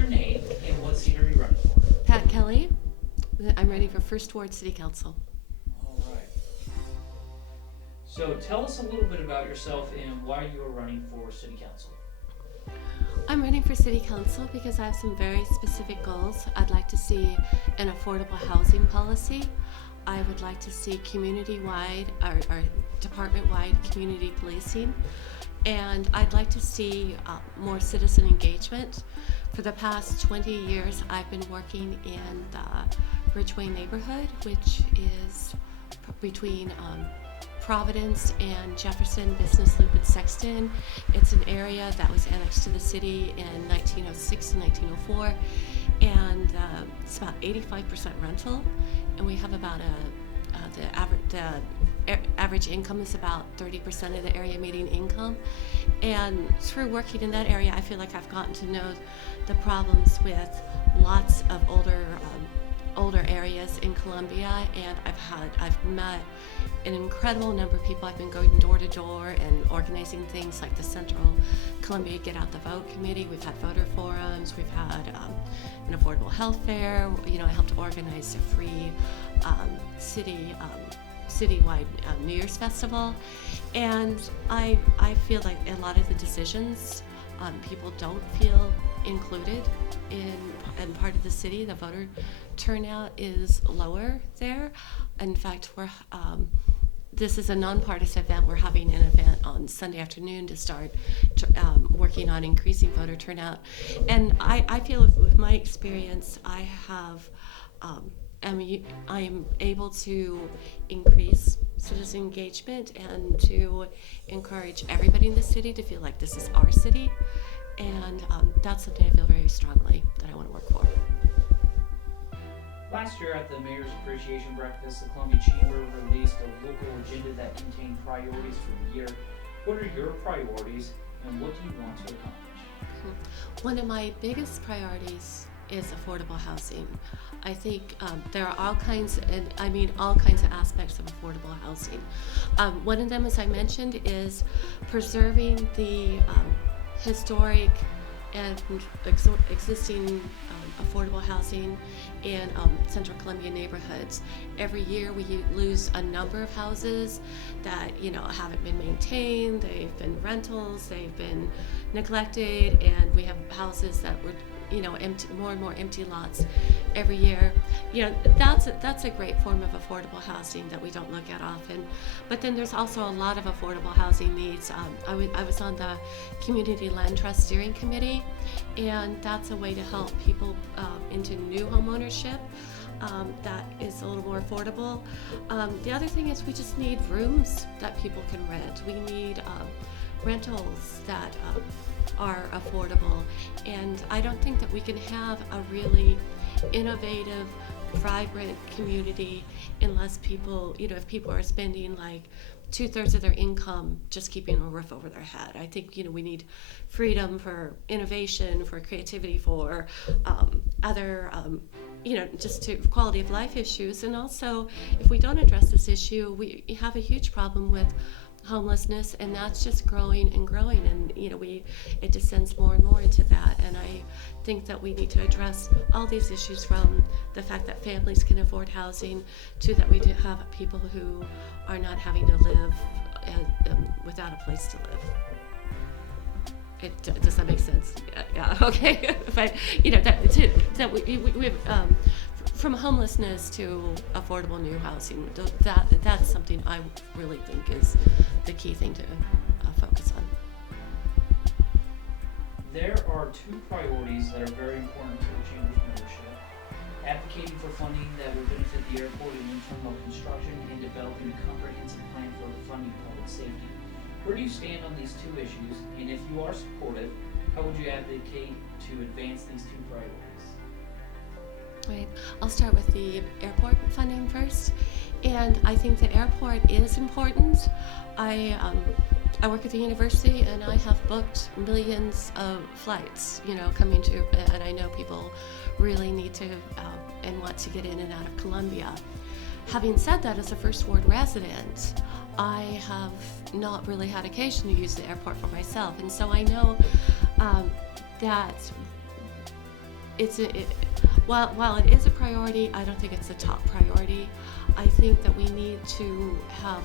your name and what seat are you running for? Pat Kelley. I'm running for First Ward City Council. All right. So tell us a little bit about yourself and why you are running for City Council. I'm running for City Council because I have some very specific goals. I'd like to see an affordable housing policy. I would like to see community-wide or department-wide community policing. And I'd like to see more citizen engagement. For the past 20 years, I've been working in the Ridgeway neighborhood, which is between Providence and Jefferson, Business Loop, and Sexton. It's an area that was annexed to the city in 1906 and 1904, and it's about 85% rental, and we have about the average income is about 30% of the area median income. And through working in that area, I feel like I've gotten to know the problems with lots of older areas in Columbia, and I've met an incredible number of people. I've been going door to door and organizing things like the Central Columbia Get Out the Vote Committee. We've had voter forums. We've had an affordable health fair. I helped organize a free citywide New Year's festival, and I feel like a lot of the decisions people don't feel included in part of the city. The voter turnout is lower there. In fact, this is a nonpartisan event. We're having an event on Sunday afternoon to start working on increasing voter turnout. And I feel with my experience, I am able to increase citizen engagement and to encourage everybody in the city to feel like this is our city. And that's something I feel very strongly that I want to work for. Last year at the Mayor's Appreciation Breakfast, the Columbia Chamber released a local agenda that contained priorities for the year. What are your priorities and what do you want to accomplish? One of my biggest priorities is affordable housing. I think there are all kinds of aspects of affordable housing. One of them, as I mentioned, is preserving the historic and existing affordable housing in Central Columbia neighborhoods. Every year we lose a number of houses that haven't been maintained. They've been rentals, they've been neglected, and we have houses that were empty, more and more empty lots every year. That's a great form of affordable housing that we don't look at often. But then there's also a lot of affordable housing needs. I was on the Community Land Trust Steering Committee, and that's a way to help people into new home ownership that is a little more affordable. The other thing is we just need rooms that people can rent. We need rentals that are affordable, and I don't think that we can have a really innovative, vibrant community unless people, if people are spending like 2/3 of their income just keeping a roof over their head. I think we need freedom for innovation, for creativity, for other just to quality of life issues. And also, if we don't address this issue, we have a huge problem with homelessness, and that's just growing and growing, and it descends more and more into that. And I think that we need to address all these issues, from the fact that families can afford housing to that we do have people who are not having to live without a place to live. Does that make sense? Yeah. Okay. But we have from homelessness to affordable new housing. That's something I really think is the key thing to focus on. There are two priorities that are very important to the Chamber's membership: advocating for funding that will benefit the airport and internal construction, and developing a comprehensive plan for funding public safety. Where do you stand on these two issues? And if you are supportive, how would you advocate to advance these two priorities? Right. I'll start with the airport funding first. And I think the airport is important. I work at the university, and I have booked millions of flights, coming to, and I know people really need to and want to get in and out of Columbia. Having said that, as a First Ward resident, I have not really had occasion to use the airport for myself, and so I know that while it is a priority, I don't think it's a top priority. I think that we need to have.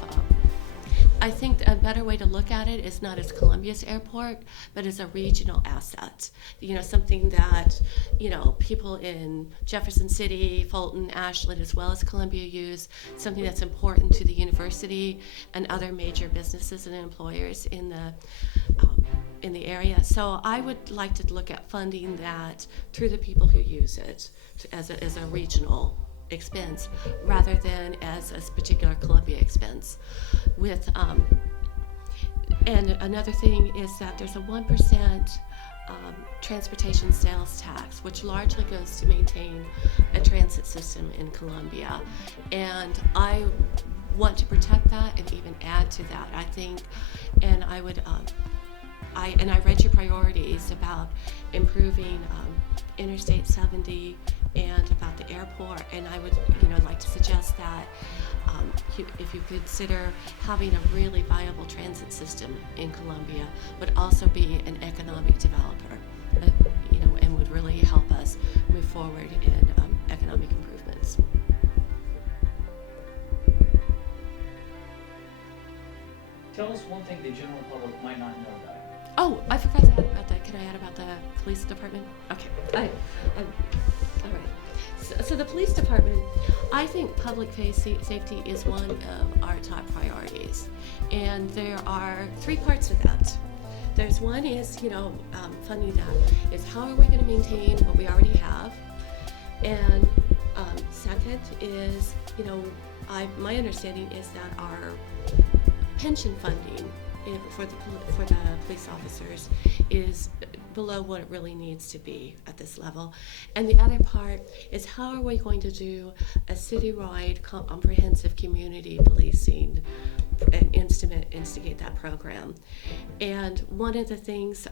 I think a better way to look at it is not as Columbia's airport, but as a regional asset. Something that, people in Jefferson City, Fulton, Ashland, as well as Columbia use, something that's important to the university and other major businesses and employers in the area. So I would like to look at funding that through the people who use it as a regional expense rather than as a particular Columbia expense. And another thing is that there's a 1% transportation sales tax, which largely goes to maintain a transit system in Columbia. And I want to protect that and even add to that, I think. And I would, I read your priorities about improving Interstate 70 and about the airport, and I would like to suggest that if you consider having a really viable transit system in Columbia would also be an economic developer, and would really help us move forward in economic improvements. Tell us one thing the general public might not know about. Oh, I forgot to add about that. Can I add about the police department? Okay. All right. So the police department, I think public safety is one of our top priorities. And there are three parts of that. There's one is, funding that is how are we going to maintain what we already have? And second is, my understanding is that our pension funding for the police officers is below what it really needs to be at this level. And the other part is how are we going to do a citywide comprehensive community policing and instigate that program. And one of the things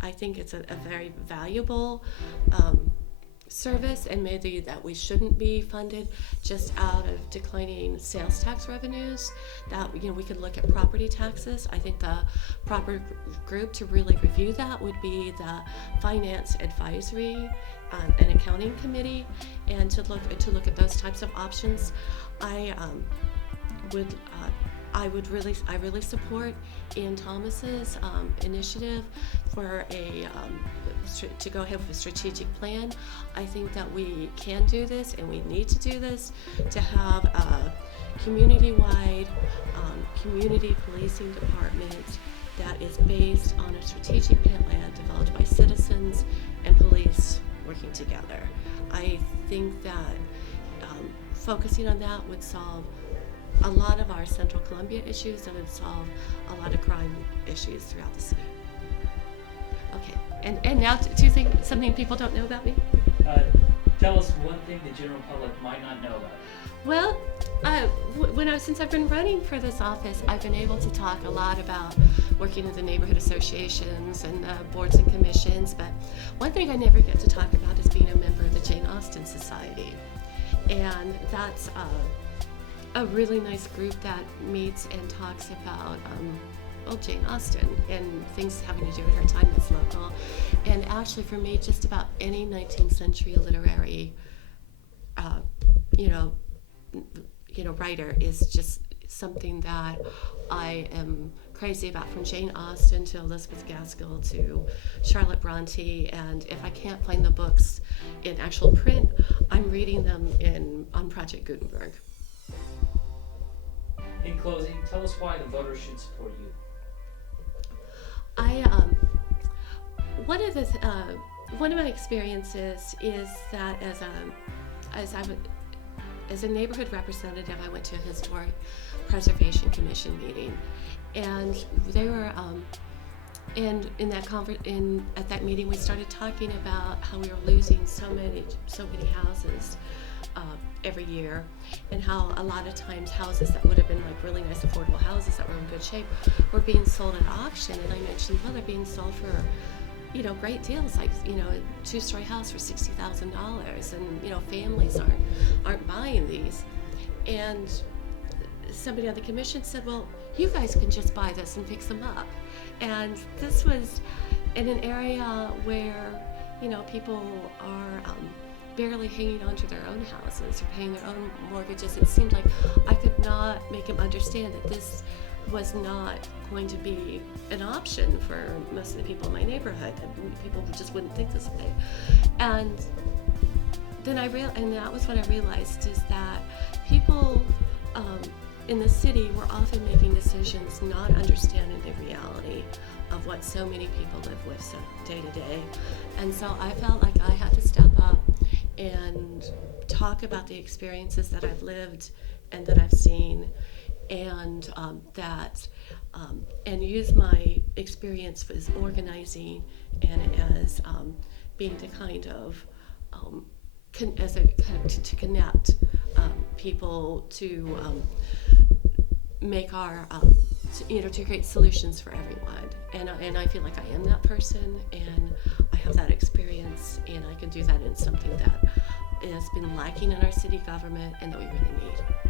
I think it's a very valuable service, and maybe that we shouldn't be funded just out of declining sales tax revenues, that we could look at property taxes. I think the proper group to really review that would be the Finance Advisory and Accounting Committee, and to look at those types of options. I really support Ian Thomas's initiative for to go ahead with a strategic plan. I think that we can do this, and we need to do this, to have a community-wide community policing department that is based on a strategic plan developed by citizens and police working together. I think that focusing on that would solve a lot of our Central Columbia issues, and would solve a lot of crime issues throughout the city. Okay, and now two things, something people don't know about me. Tell us one thing the general public might not know about. Well, since I've been running for this office, I've been able to talk a lot about working in the neighborhood associations and boards and commissions, but one thing I never get to talk about is being a member of the Jane Austen Society. And that's a really nice group that meets and talks about Jane Austen and things having to do with her time that's local. And actually, for me, just about any 19th century literary, writer is just something that I am crazy about, from Jane Austen to Elizabeth Gaskell to Charlotte Bronte. And if I can't find the books in actual print, I'm reading them on Project Gutenberg. In closing, tell us why the voters should support you. One of my experiences is that as a neighborhood representative, I went to a historic preservation commission meeting, and they were at that meeting we started talking about how we were losing so many houses every year, and how a lot of times houses that would have been like really nice affordable houses that were in good shape were being sold at auction. And I mentioned, well, they're being sold for great deals, like a two-story house for $60,000, and families aren't buying these. And somebody on the commission said, well, you guys can just buy this and fix them up. And this was in an area where people are barely hanging on to their own houses or paying their own mortgages. It seemed like I could not make him understand that this was not going to be an option for most of the people in my neighborhood. People just wouldn't think this way. And then and that was what I realized, is that people in the city were often making decisions not understanding the reality of what so many people live with day to day. And so I felt like I had to step up and talk about the experiences that I've lived and that I've seen, and and use my experience as organizing and as being the kind of to connect people to make our to create solutions for everyone. And I feel like I am that person, and I have that experience, and I can do that in something that has been lacking in our city government and that we really need.